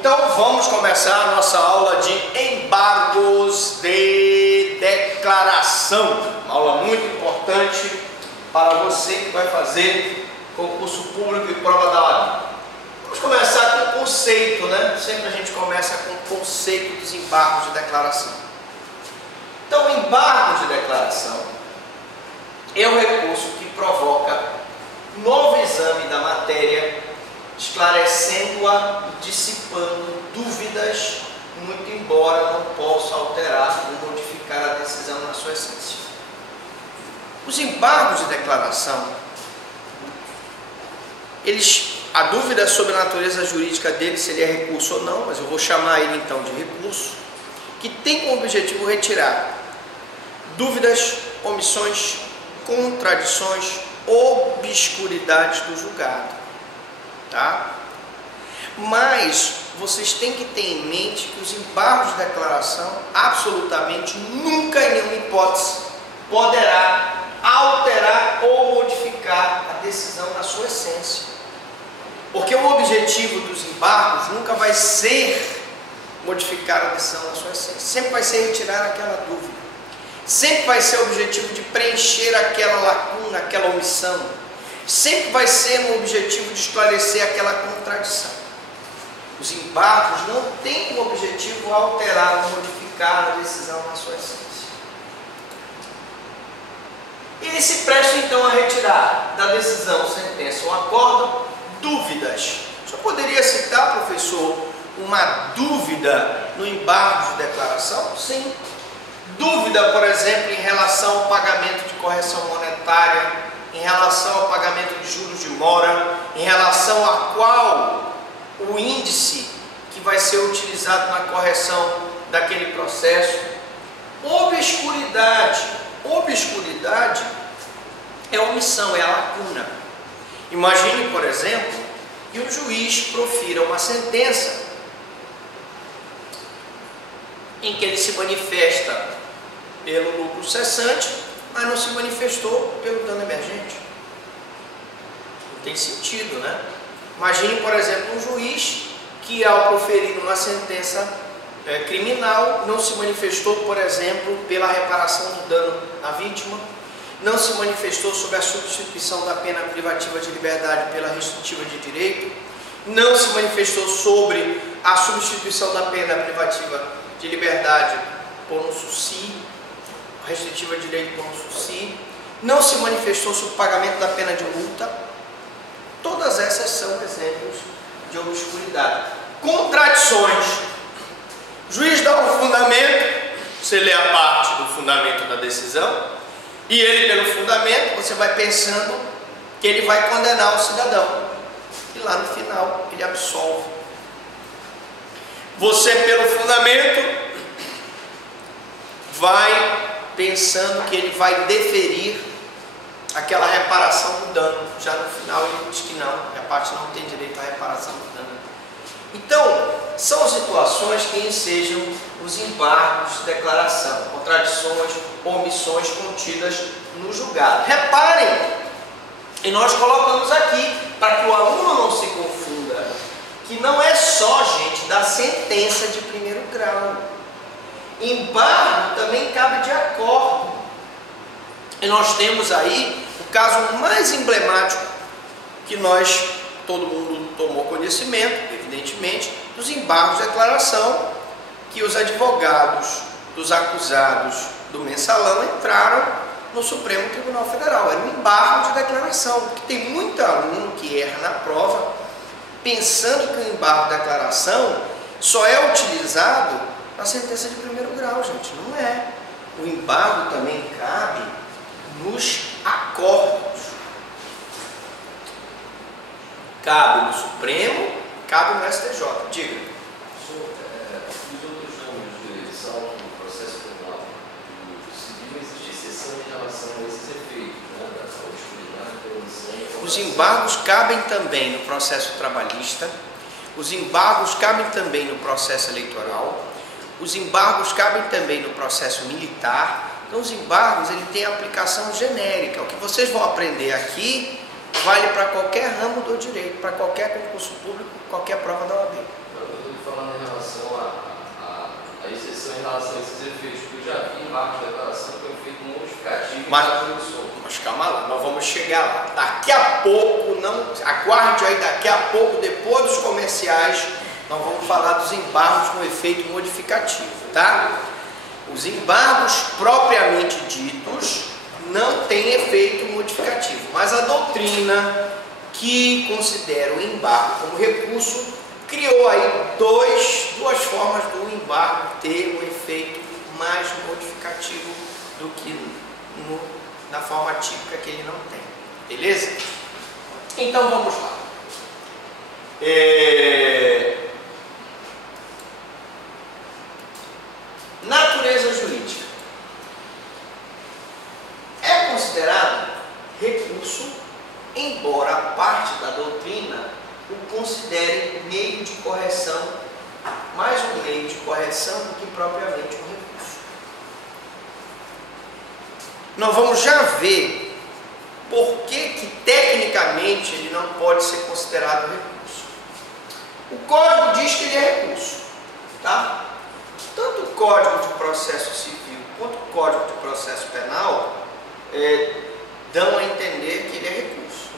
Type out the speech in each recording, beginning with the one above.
Então vamos começar a nossa aula de embargos de declaração. Uma aula muito importante para você que vai fazer concurso público e prova da OAB. Vamos começar com o conceito, né? Sempre a gente começa com o conceito dos embargos de declaração. Então, o embargo de declaração é o recurso que provoca novo exame da matéria, esclarecendo-a e dissipando dúvidas, muito embora não possa alterar ou modificar a decisão na sua essência. Os embargos de declaração, a dúvida sobre a natureza jurídica dele, se ele é recurso ou não, mas eu vou chamar ele então de recurso, que tem como objetivo retirar dúvidas, omissões, contradições, obscuridades do julgado, tá? Mas vocês têm que ter em mente que os embargos de declaração absolutamente nunca, em nenhuma hipótese, poderá alterar ou modificar a decisão na sua essência. Porque o objetivo dos embargos nunca vai ser modificar a decisão na sua essência. Sempre vai ser retirar aquela dúvida. Sempre vai ser o objetivo de preencher aquela lacuna, aquela omissão. Sempre vai ser o objetivo de esclarecer aquela contradição. Os embargos não têm como objetivo alterar ou modificar a decisão na sua essência. Eles se prestam então a retirar da decisão, sentença ou acordo dúvidas. Só poderia citar, professor, uma dúvida no embargo de declaração? Sim. Dúvida, por exemplo, em relação ao pagamento de correção monetária, em relação ao pagamento de juros de mora, em relação a qual o índice que vai ser utilizado na correção daquele processo. Obscuridade. Obscuridade é a omissão, é a lacuna. Imagine, por exemplo, que o juiz profira uma sentença em que ele se manifesta pelo lucro cessante, mas não se manifestou pelo dano emergente. Não tem sentido, né? Imagine, por exemplo, um juiz que, ao proferir uma sentença criminal, não se manifestou, por exemplo, pela reparação do dano à vítima, não se manifestou sobre a substituição da pena privativa de liberdade pela restritiva de direito, não se manifestou sobre a substituição da pena privativa de liberdade por um SUSI, restritiva de direito por um SUSI, não se manifestou sobre o pagamento da pena de multa. Todas essas são exemplos de obscuridade. Contradições. O juiz dá um fundamento, você lê a parte do fundamento da decisão, e ele, pelo fundamento, você vai pensando que ele vai condenar o cidadão. E lá no final, ele absolve. Você, pelo fundamento, vai pensando que ele vai deferir aquela reparação do dano. Já no final ele diz que não, que a parte não tem direito à reparação do dano. Então, são situações que ensejam os embargos de declaração, contradições, omissões contidas no julgado. Reparem, e nós colocamos aqui, para que o aluno não se confunda, que não é só, gente, da sentença de primeiro grau. Embargo também cabe de acordo. E nós temos aí o caso mais emblemático que todo mundo tomou conhecimento, evidentemente, dos embargos de declaração, que os advogados dos acusados do mensalão entraram no Supremo Tribunal Federal. Era um embargo de declaração, porque tem muito aluno que erra na prova, pensando que o embargo de declaração só é utilizado na sentença de primeiro grau, gente. Não é. O embargo também cabe nos acordos. Cabe no Supremo, cabe no STJ. Diga. Os outros ramos de direito, salvo no processo penal e civil, existe exceção em relação a esses efeitos, né, da obscuridade, da omissão. Os embargos cabem também no processo trabalhista, os embargos cabem também no processo eleitoral, os embargos cabem também no processo militar. Então, os embargos ele tem aplicação genérica. O que vocês vão aprender aqui vale para qualquer ramo do direito, para qualquer concurso público, qualquer prova da OAB. Eu estou falando em relação à exceção em relação a esses efeitos, porque eu já vi embargo de declaração que foi feito modificativo. Mas calma lá, nós vamos chegar lá. Daqui a pouco, não aguarde aí, daqui a pouco, depois dos comerciais, nós vamos falar dos embargos com efeito modificativo, tá? Os embargos propriamente ditos não têm efeito modificativo, mas a doutrina que considera o embargo como recurso criou aí duas formas do embargo ter um efeito mais modificativo do que na forma típica que ele não tem, beleza? Então vamos lá. Natureza jurídica é considerado recurso, embora parte da doutrina o considere meio de correção, mais um meio de correção do que propriamente um recurso. Nós vamos já ver por que tecnicamente ele não pode ser considerado recurso. O Código diz que ele é recurso, tá? Tanto o Código de Processo Civil quanto o Código de Processo Penal dão a entender que ele é recurso.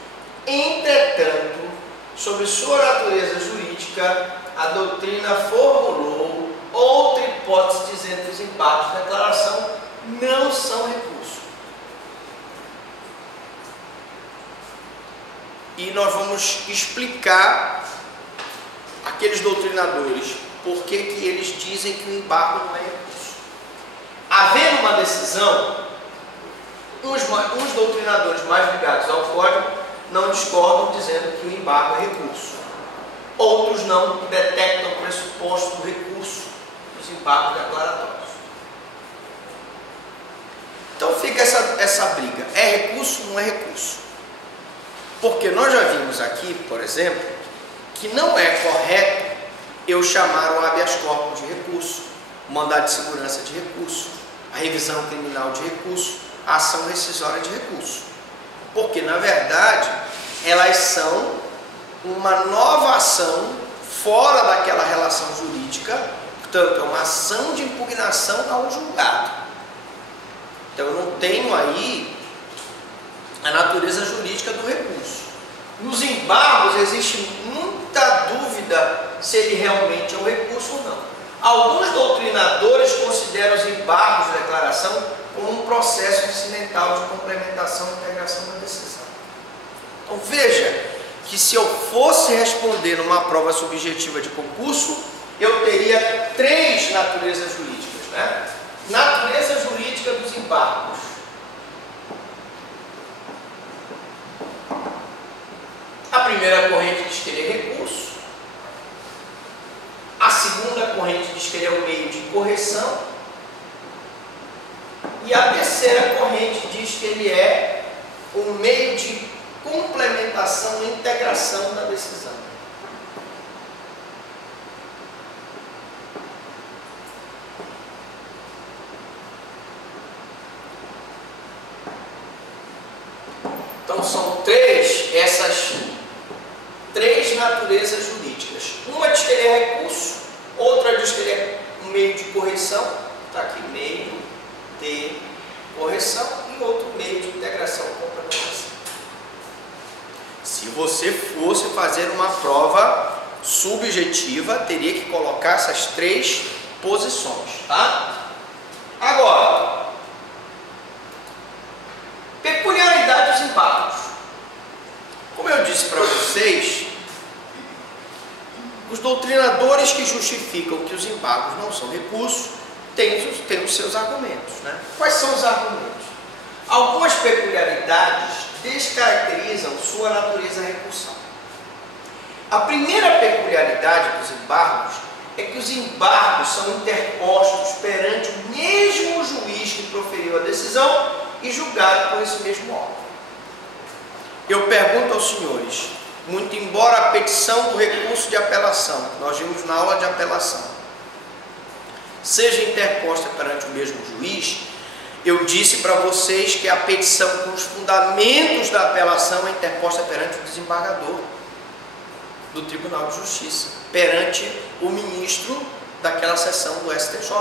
Entretanto, sobre sua natureza jurídica, a doutrina formulou outra hipótese dizendo que os embargos de declaração não são recurso. E nós vamos explicar aqueles doutrinadores por que eles dizem que o embargo não é recurso. Havendo uma decisão, uns doutrinadores mais ligados ao Código não discordam dizendo que o embargo é recurso. Outros não detectam o pressuposto do recurso dos embargos declaratórios. Então fica essa briga. É recurso ou não é recurso? Porque nós já vimos aqui, por exemplo, que não é correto eu chamar o habeas corpus de recurso, o mandado de segurança de recurso, a revisão criminal de recurso, a ação rescisória de recurso. Porque, na verdade, elas são uma nova ação fora daquela relação jurídica, portanto, é uma ação de impugnação a um julgado. Então, eu não tenho aí a natureza jurídica do recurso. Nos embargos existe muita dúvida se ele realmente é um recurso ou não. Alguns doutrinadores consideram os embargos de declaração como um processo incidental de complementação e integração da decisão. Então veja que se eu fosse responder numa prova subjetiva de concurso, eu teria 3 naturezas jurídicas, né? Natureza jurídica dos embargos. A primeira corrente diz que ele é recurso. A segunda corrente diz que ele é um meio de correção. E a terceira corrente diz que ele é um meio de complementação e integração da decisão. Então são essas três naturezas jurídicas. Uma diz que ele é recurso, outra diz que ele é um meio de correção, está aqui, meio de correção, e outro meio de integração e complementação. Se você fosse fazer uma prova subjetiva, teria que colocar essas 3 posições, tá? Agora, peculiaridade dos embargos. Como eu disse para vocês, os doutrinadores que justificam que os embargos não são recurso têm os seus argumentos, né? Quais são os argumentos? Algumas peculiaridades descaracterizam sua natureza recursal. A primeira peculiaridade dos embargos é que os embargos são interpostos perante o mesmo juiz que proferiu a decisão e julgado por esse mesmo órgão. Eu pergunto aos senhores, muito embora a petição do recurso de apelação, nós vimos na aula de apelação, seja interposta perante o mesmo juiz, Eu disse para vocês que a petição com os fundamentos da apelação é interposta perante o desembargador do Tribunal de Justiça, perante o ministro daquela seção do STJ.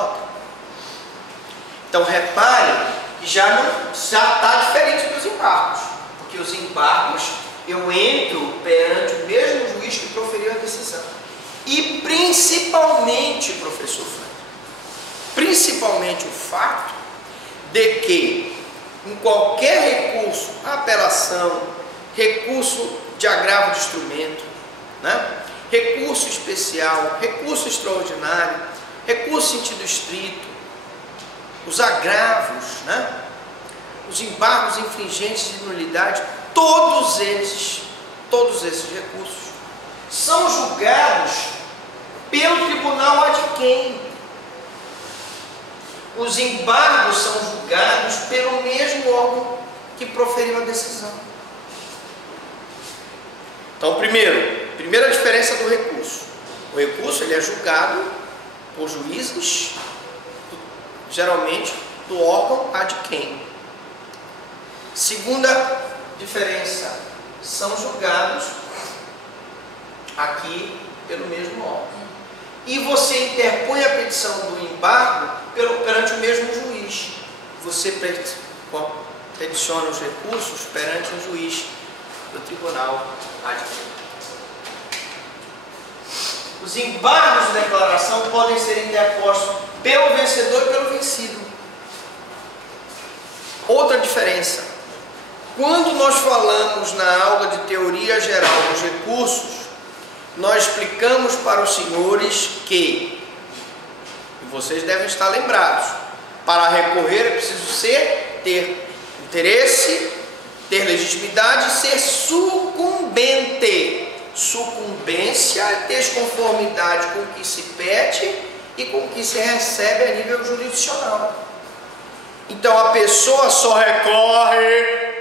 Então repare que já está diferente dos embargos, porque os embargos eu entro perante o mesmo juiz que proferiu a decisão. E principalmente, professor Frank, principalmente o fato de que em qualquer recurso, apelação, recurso de agravo de instrumento, né? Recurso especial, recurso extraordinário, recurso sentido estrito, os agravos, né? Os embargos infringentes de nulidade, todos esses recursos são julgados pelo tribunal ad quem. Os embargos são julgados pelo mesmo órgão que proferiu a decisão. Então, primeira diferença do recurso. O recurso ele é julgado por juízes, geralmente do órgão ad quem. Segunda diferença, são julgados aqui pelo mesmo órgão. E você interpõe a petição do embargo perante o mesmo juiz. Você peticiona os recursos perante o juiz do tribunal ad quem. Os embargos de declaração podem ser interpostos pelo vencedor e pelo vencido. Outra diferença. Quando nós falamos na aula de teoria geral dos recursos, nós explicamos para os senhores que, e vocês devem estar lembrados, para recorrer é preciso ter interesse, ter legitimidade e ser sucumbente. Sucumbência é desconformidade com o que se pede e com o que se recebe a nível jurisdicional. Então a pessoa só recorre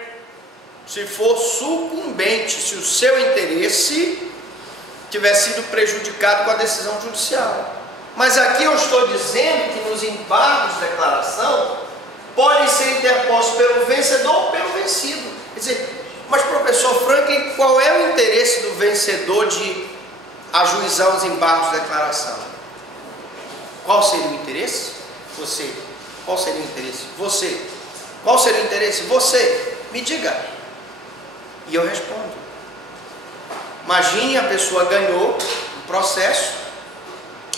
se for sucumbente, se o seu interesse tiver sido prejudicado com a decisão judicial. Mas aqui eu estou dizendo que nos embargos de declaração podem ser interpostos pelo vencedor ou pelo vencido. Quer dizer, mas professor Franklin, qual é o interesse do vencedor de ajuizar os embargos de declaração? Qual seria o interesse? Você. Qual seria o interesse? Você. Qual seria o interesse? Você. Me diga. E eu respondo. Imagine a pessoa ganhou um processo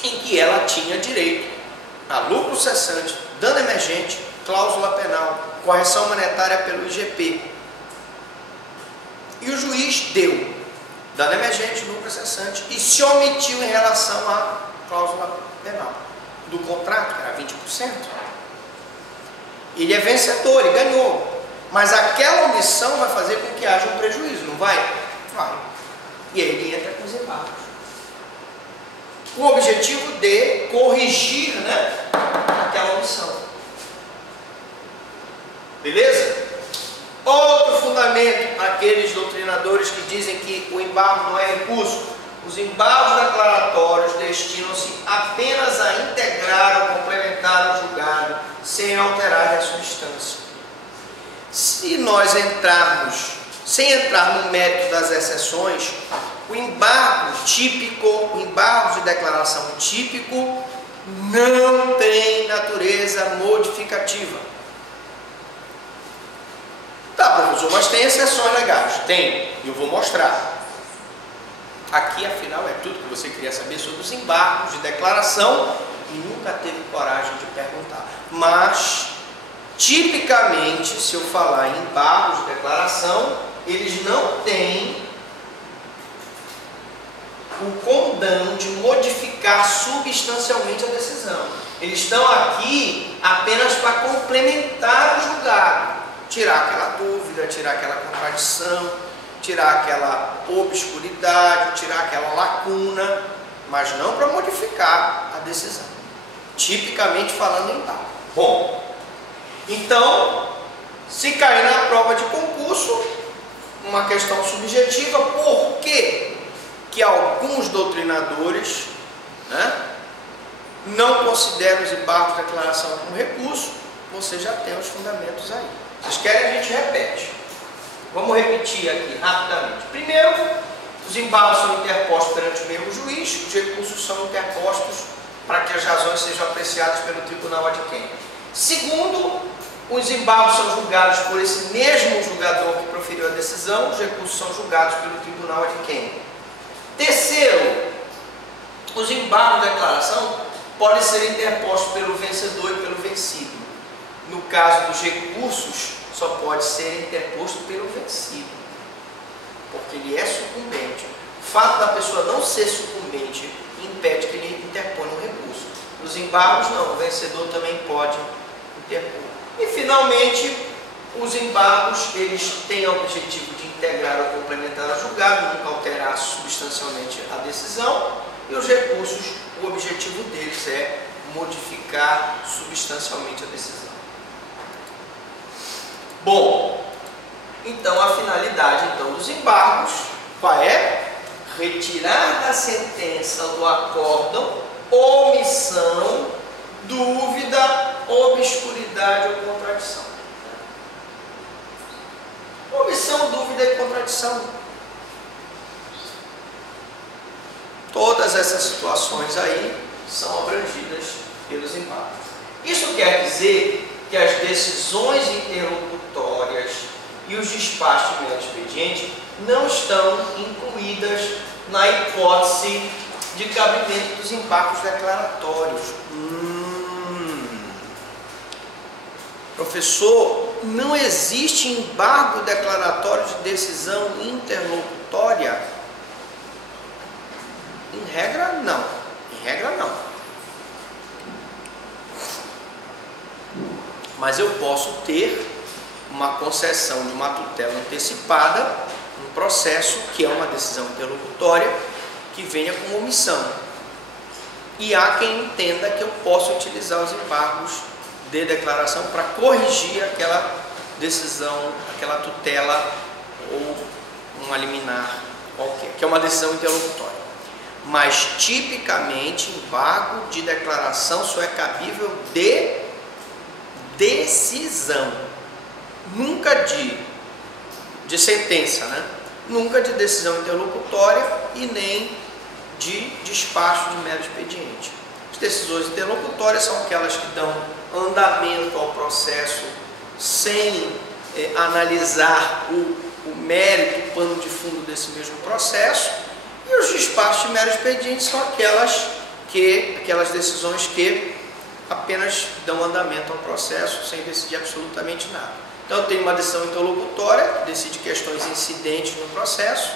em que ela tinha direito a lucro cessante, dano emergente, cláusula penal, correção monetária pelo IGP. E o juiz deu dano emergente, lucro cessante e se omitiu em relação à cláusula penal do contrato, que era 20%. Ele é vencedor, ele ganhou. Mas aquela omissão vai fazer com que haja um prejuízo, não vai? Vai. E aí ele entra com os embargos. Com o objetivo de corrigir, né, aquela omissão. Beleza? Outro fundamento para aqueles doutrinadores que dizem que o embargo não é recurso. Os embargos declaratórios destinam-se apenas a integrar ou complementar o julgado, sem alterar a substância. Se nós entrarmos, sem entrar no mérito das exceções, o embargo típico, o embargo de declaração típico, não tem natureza modificativa. Tá, professor, mas tem exceções legais? Tem, e eu vou mostrar. Aqui, afinal, é tudo que você queria saber sobre os embargos de declaração e nunca teve coragem de perguntar. Mas, tipicamente, se eu falar em embargos de declaração, eles não têm o condão de modificar substancialmente a decisão. Eles estão aqui apenas para complementar o julgado. Tirar aquela dúvida, tirar aquela contradição, tirar aquela obscuridade, tirar aquela lacuna, mas não para modificar a decisão. Tipicamente falando em embargo. Bom, então, se cair na prova de concurso, uma questão subjetiva, por quê? Que alguns doutrinadores, né, não consideram os embargos de declaração como recurso, você já tem os fundamentos aí. Vocês querem, a gente repete. Vamos repetir aqui rapidamente. Primeiro, os embargos são interpostos perante o mesmo juiz, os recursos são interpostos para que as razões sejam apreciadas pelo tribunal adquirente. Segundo, os embargos são julgados por esse mesmo julgador que proferiu a decisão, os recursos são julgados pelo tribunal adquirente. Terceiro, os embargos de declaração podem ser interpostos pelo vencedor e pelo vencido. No caso dos recursos, só pode ser interposto pelo vencido, porque ele é sucumbente. O fato da pessoa não ser sucumbente impede que ele interponha um recurso. Nos embargos, não, o vencedor também pode interpor. E, finalmente, os embargos, eles têm o objetivo de integrar ou complementar a julgado, nunca alterar substancialmente a decisão, e os recursos, o objetivo deles é modificar substancialmente a decisão. Bom, então a finalidade dos embargos, qual é? Retirar da sentença do acórdão omissão, dúvida, obscuridade ou contradição. Omissão, dúvida e contradição. Todas essas situações aí são abrangidas pelos embargos. Isso quer dizer que as decisões interlocutórias e os despachos de mero expediente não estão incluídas na hipótese de cabimento dos embargos declaratórios. Professor, não existe embargo declaratório de decisão interlocutória? Em regra, não. Em regra, não. Mas eu posso ter uma concessão de uma tutela antecipada, um processo que é uma decisão interlocutória, que venha com omissão. E há quem entenda que eu posso utilizar os embargos de declaração para corrigir aquela decisão, aquela tutela ou uma liminar qualquer, que é uma decisão interlocutória. Mas, tipicamente, embargo de declaração só é cabível de decisão, nunca de sentença, né? Nunca de decisão interlocutória e nem de despacho de mero expediente. As decisões interlocutórias são aquelas que dão andamento ao processo sem analisar o mérito, o pano de fundo desse mesmo processo, e os despachos de mero expediente são aquelas decisões que apenas dão andamento ao processo sem decidir absolutamente nada. Então eu tenho uma decisão interlocutória que decide questões incidentes no processo,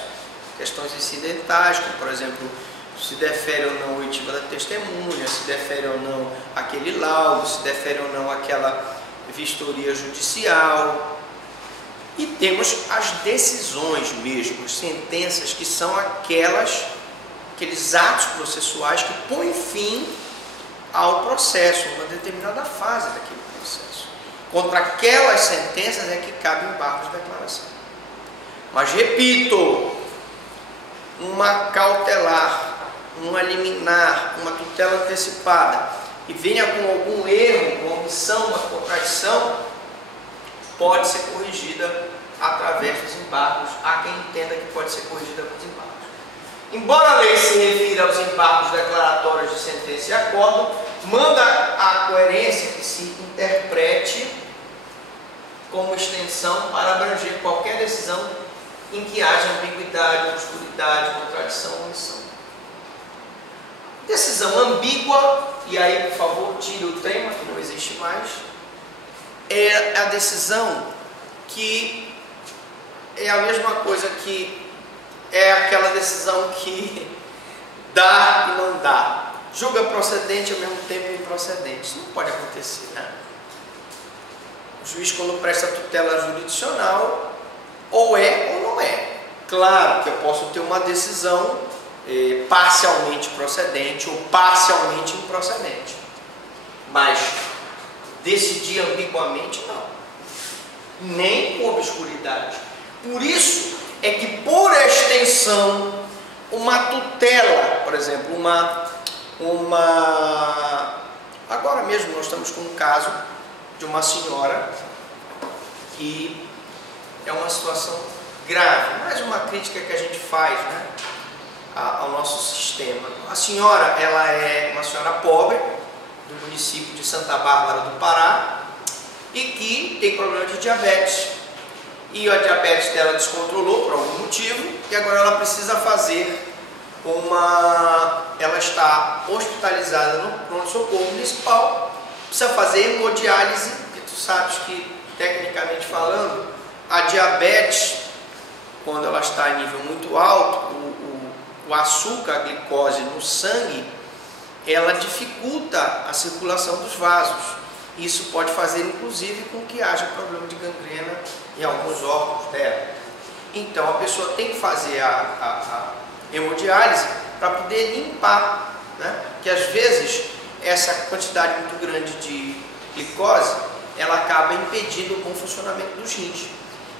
questões incidentais, como por exemplo, se defere ou não a oitiva da testemunha, se defere ou não aquele laudo, se defere ou não aquela vistoria judicial. E temos as decisões mesmo, as sentenças, que são aqueles atos processuais que põem fim ao processo, uma determinada fase daquele processo. Contra aquelas sentenças é que cabe o embargo de declaração. Mas repito, uma cautelar, uma liminar, uma tutela antecipada e venha com algum erro, uma omissão, uma contradição, pode ser corrigida através dos embargos. Há quem entenda que pode ser corrigida com os embargos. Embora a lei se refira aos embargos declaratórios de sentença e acórdão, manda a coerência que se interprete como extensão para abranger qualquer decisão em que haja ambiguidade, obscuridade, contradição ou omissão. Decisão ambígua, e aí por favor tire o tema que não existe mais, é a decisão que é a mesma coisa que é aquela decisão que dá e não dá, julga procedente ao mesmo tempo improcedente. Isso não pode acontecer, né? O juiz, quando presta tutela jurisdicional, ou é ou não é. Claro que eu posso ter uma decisão parcialmente procedente ou parcialmente improcedente, mas decidir ambiguamente não, nem com obscuridade. Por isso é que, por extensão, uma tutela, por exemplo, agora mesmo nós estamos com um caso de uma senhora que é uma situação grave, mais uma crítica que a gente faz, né, ao nosso sistema. A senhora, ela é uma senhora pobre, do município de Santa Bárbara do Pará, e que tem problema de diabetes. E a diabetes dela descontrolou por algum motivo, e agora ela precisa fazer ela está hospitalizada no pronto-socorro municipal, precisa fazer hemodiálise, porque tu sabes que, tecnicamente falando, a diabetes, quando ela está em nível muito alto, o açúcar, a glicose no sangue, ela dificulta a circulação dos vasos. Isso pode fazer, inclusive, com que haja problema de gangrena em alguns órgãos dela. Então, a pessoa tem que fazer a hemodiálise para poder limpar, né? Que às vezes essa quantidade muito grande de glicose, ela acaba impedindo o bom funcionamento dos rins.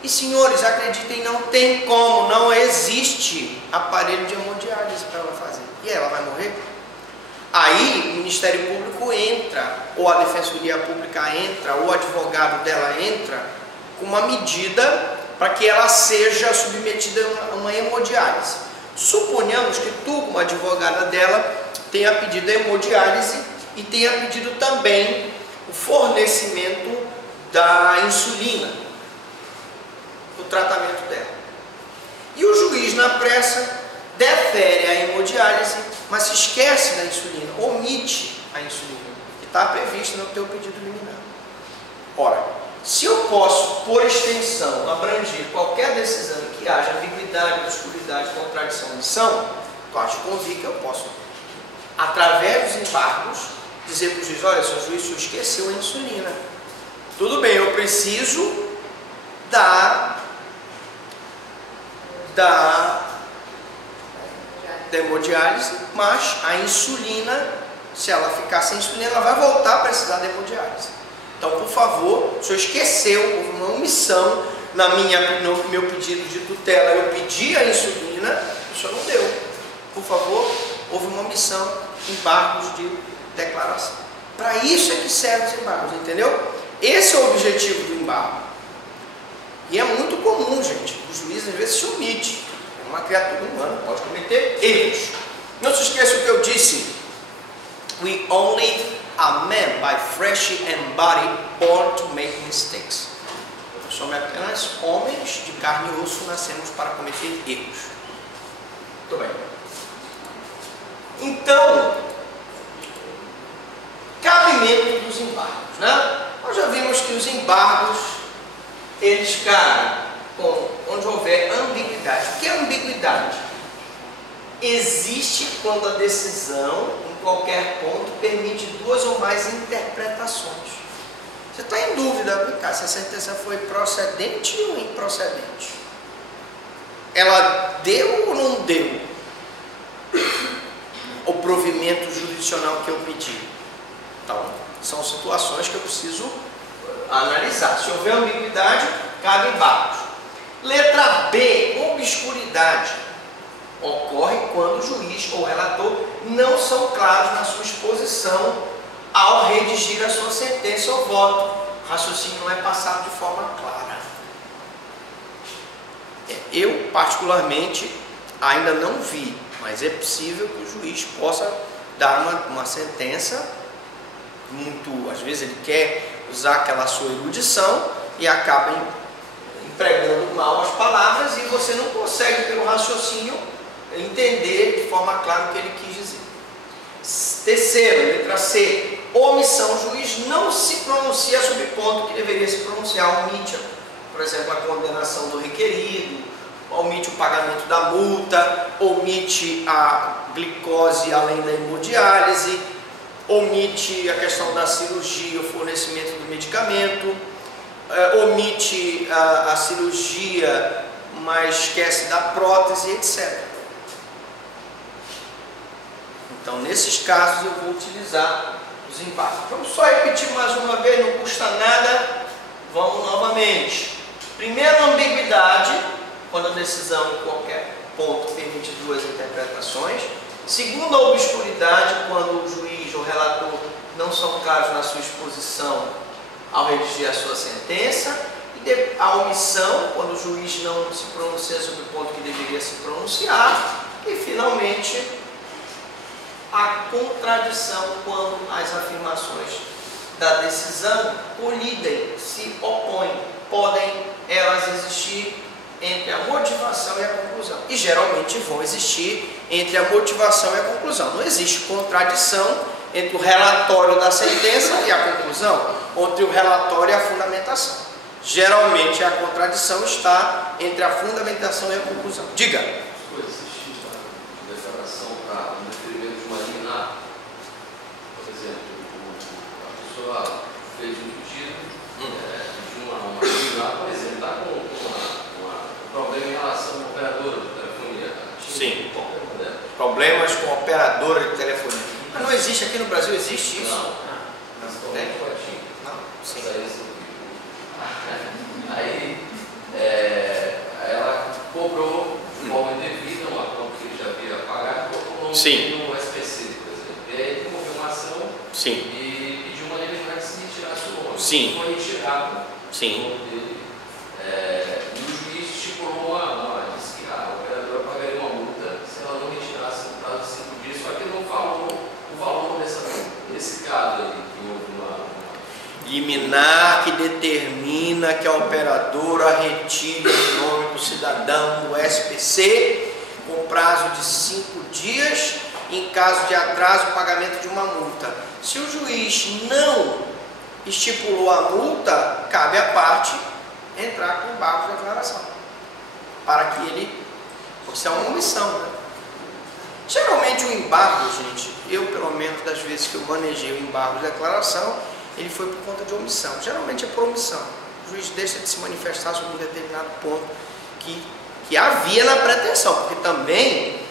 E senhores, acreditem, não tem como, não existe aparelho de hemodiálise para ela fazer. E ela vai morrer? Aí o Ministério Público entra, ou a Defensoria Pública entra, ou o advogado dela entra com uma medida para que ela seja submetida a uma hemodiálise. Suponhamos que tu, como advogada dela, tenha pedido a hemodiálise e tenha pedido também o fornecimento da insulina, o tratamento dela. E o juiz, na pressa, defere a hemodiálise, mas se esquece da insulina, omite a insulina, que está prevista no teu pedido liminar. Ora, se eu posso, por extensão, abranger qualquer decisão que haja ambiguidade, obscuridade, contradição, omissão, tu acha que convicto, eu posso, através dos embargos, dizer para o juiz: olha, seu juiz, o senhor esqueceu a insulina. Tudo bem, eu preciso da hemodiálise, mas a insulina, se ela ficar sem insulina, ela vai voltar a precisar da hemodiálise. Então, por favor, o senhor esqueceu, houve uma omissão no meu pedido de tutela, eu pedi a insulina, o senhor não deu. Por favor, houve uma omissão, embargos de declaração. Para isso é que servem os embargos, entendeu? Esse é o objetivo do embargo. E é muito comum, gente, o juiz às vezes se omite. É uma criatura humana, pode cometer erros. Não se esqueça o que eu disse. We only are men by flesh and body born to make mistakes. Somos apenas homens de carne e osso, nascemos para cometer erros. Muito bem. Então, cabimento dos embargos, né? Nós já vimos que os embargos, eles caem onde houver ambiguidade. O que é ambiguidade? Existe quando a decisão, em qualquer ponto, permite duas ou mais interpretações. Você está em dúvida, se a sentença foi procedente ou improcedente. Ela deu ou não deu o provimento jurisdicional que eu pedi? Então, são situações que eu preciso analisar. Se houver ambiguidade, cabe embargos. Letra B, obscuridade. Ocorre quando o juiz ou o relator não são claros na sua exposição ao redigir a sua sentença ou voto. O raciocínio não é passado de forma clara. Eu, particularmente, ainda não vi, mas é possível que o juiz possa dar uma sentença muito, às vezes ele quer usar aquela sua erudição e acaba empregando mal as palavras e você não consegue, pelo raciocínio, entender de forma clara o que ele quis dizer. Terceiro, letra C, omissão. O juiz não se pronuncia sobre ponto que deveria se pronunciar, omite, por exemplo, a condenação do requerido, omite o pagamento da multa, omite a glicose além da hemodiálise, omite a questão da cirurgia, o fornecimento do medicamento, omite a cirurgia, mas esquece da prótese, etc. Então, nesses casos, eu vou utilizar os embargos. Vamos só repetir mais uma vez, não custa nada. Vamos novamente. Primeiro, ambiguidade, quando a decisão em qualquer ponto permite duas interpretações. Segundo, a obscuridade, quando o juiz ou o relator não são claros na sua exposição ao redigir a sua sentença, e a omissão, quando o juiz não se pronuncia sobre o ponto que deveria se pronunciar, e finalmente a contradição quando as afirmações da decisão colidem, se opõem, podem elas existir entre a motivação e a conclusão. E geralmente vão existir entre a motivação e a conclusão. Não existe contradição entre o relatório da sentença e a conclusão, entre o relatório e a fundamentação. Geralmente a contradição está entre a fundamentação e a conclusão. Diga. Pode existir uma declaração para um deferimento de uma liminar. Por exemplo, a pessoa fez um pedido de uma liminar, por exemplo, está com um problema em relação à operadora de telefonia. Sim. Problemas com a operadora de telefonia. Mas não existe aqui no Brasil, existe isso? Não. Mas como é que pode? Não. Sim. Aí ela cobrou de forma indevida uma conta que ele já havia pagado, colocou no SPC, por exemplo. E aí ele moveu uma ação e pediu uma liminar que se retirasse o nome. Sim. Foi retirado Sim. o nome dele. E o juiz estipulou disse que a operadora pagaria uma multa se ela não retirasse no prazo de 5 dias, só que ele não falou o valor desse caso aí, que houve uma liminar que determina que a operadora retire o nome do cidadão do SPC com prazo de 5 dias, em caso de atraso, pagamento de uma multa. Se o juiz não estipulou a multa, cabe à parte entrar com embargo de declaração, para que ele, porque isso é uma omissão, né? Geralmente o embargo, gente, eu pelo menos das vezes que eu manejei o embargo de declaração, ele foi por conta de omissão. Geralmente é por omissão. O juiz deixa de se manifestar sobre um determinado ponto que havia na pretensão, porque também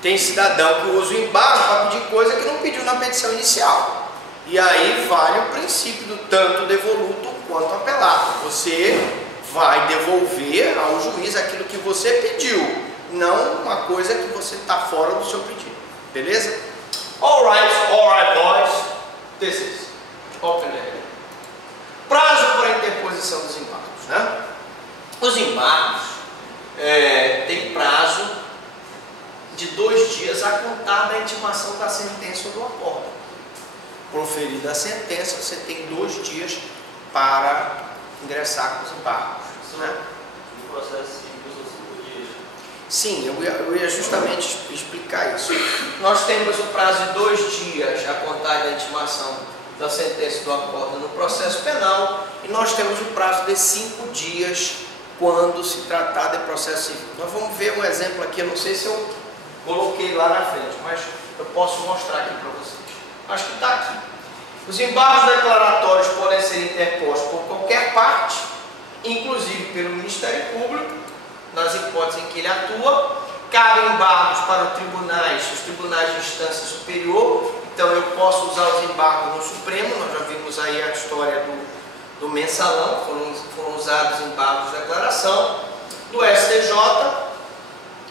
tem cidadão que usa o embargo para pedir coisa que não pediu na petição inicial. E aí vale o princípio do tanto devoluto quanto apelado. Você vai devolver ao juiz aquilo que você pediu, não uma coisa que você está fora do seu pedido. Beleza? Alright, boys. This is open end. Prazo para a interposição dos embargos, né? Os embargos têm prazo de 2 dias a contar da intimação da sentença ou do acordo. Proferida a sentença, você tem 2 dias para ingressar com os embargos, né? O processo civil são 5 dias. Sim, eu ia justamente explicar isso. Nós temos o prazo de 2 dias a contar da intimação da sentença do acordo no processo penal, e nós temos o prazo de 5 dias quando se tratar de processo civil. Nós vamos ver um exemplo aqui, eu não sei se eu coloquei lá na frente, mas eu posso mostrar aqui para vocês. Acho que está aqui. Os embargos declaratórios podem ser interpostos por qualquer parte, inclusive pelo Ministério Público, nas hipóteses em que ele atua. Cabem embargos para os tribunais de instância superior. Então eu posso usar os embargos no Supremo. Nós já vimos aí a história do mensalão, foram usados embargos de declaração. Do STJ,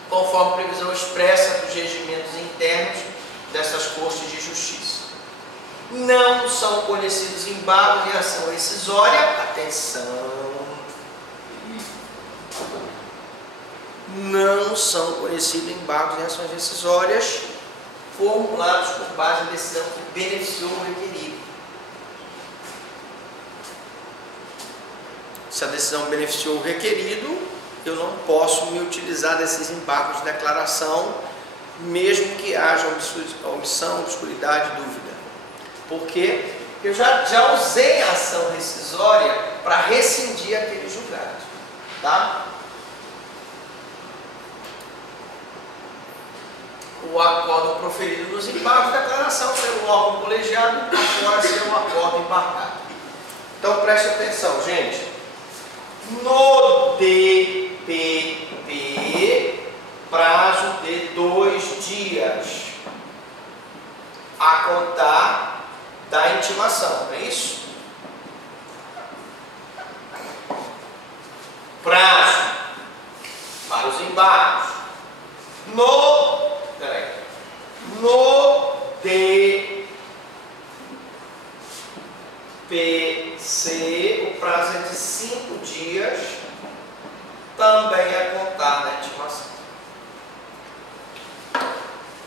conforme previsão expressa dos regimentos internos dessas cortes de justiça. Não são conhecidos embargos em ação rescisória. Atenção! Não são conhecidos embargos em ações rescisórias formulados por base na decisão que beneficiou o requerido. Se a decisão beneficiou o requerido, eu não posso me utilizar desses embargos de declaração, mesmo que haja omissão, obscuridade, dúvida. Porque eu já usei a ação rescisória para rescindir aquele julgado. Tá? O acordo proferido nos embargos de declaração pelo órgão colegiado, agora ser um acordo embargado. Então preste atenção, gente. No DPP, prazo de 2 dias a contar da intimação, não é isso? Prazo para os embargos. No DPC C, o prazo é de 5 dias, também é contar na intimação.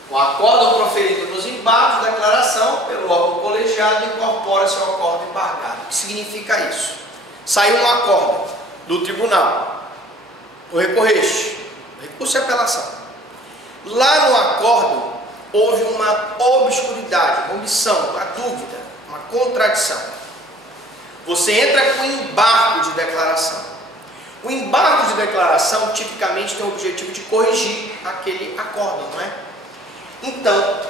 O acórdão proferido nos embargos de declaração pelo órgão colegiado incorpora-se ao acórdão embargado. O que significa isso? Saiu um acórdão do tribunal, tu recorreste, recurso e apelação. Lá no acórdão houve uma obscuridade, uma omissão, uma dúvida, uma contradição. Você entra com embargo de declaração. O embargo de declaração tipicamente tem o objetivo de corrigir aquele acórdão, não é? Então,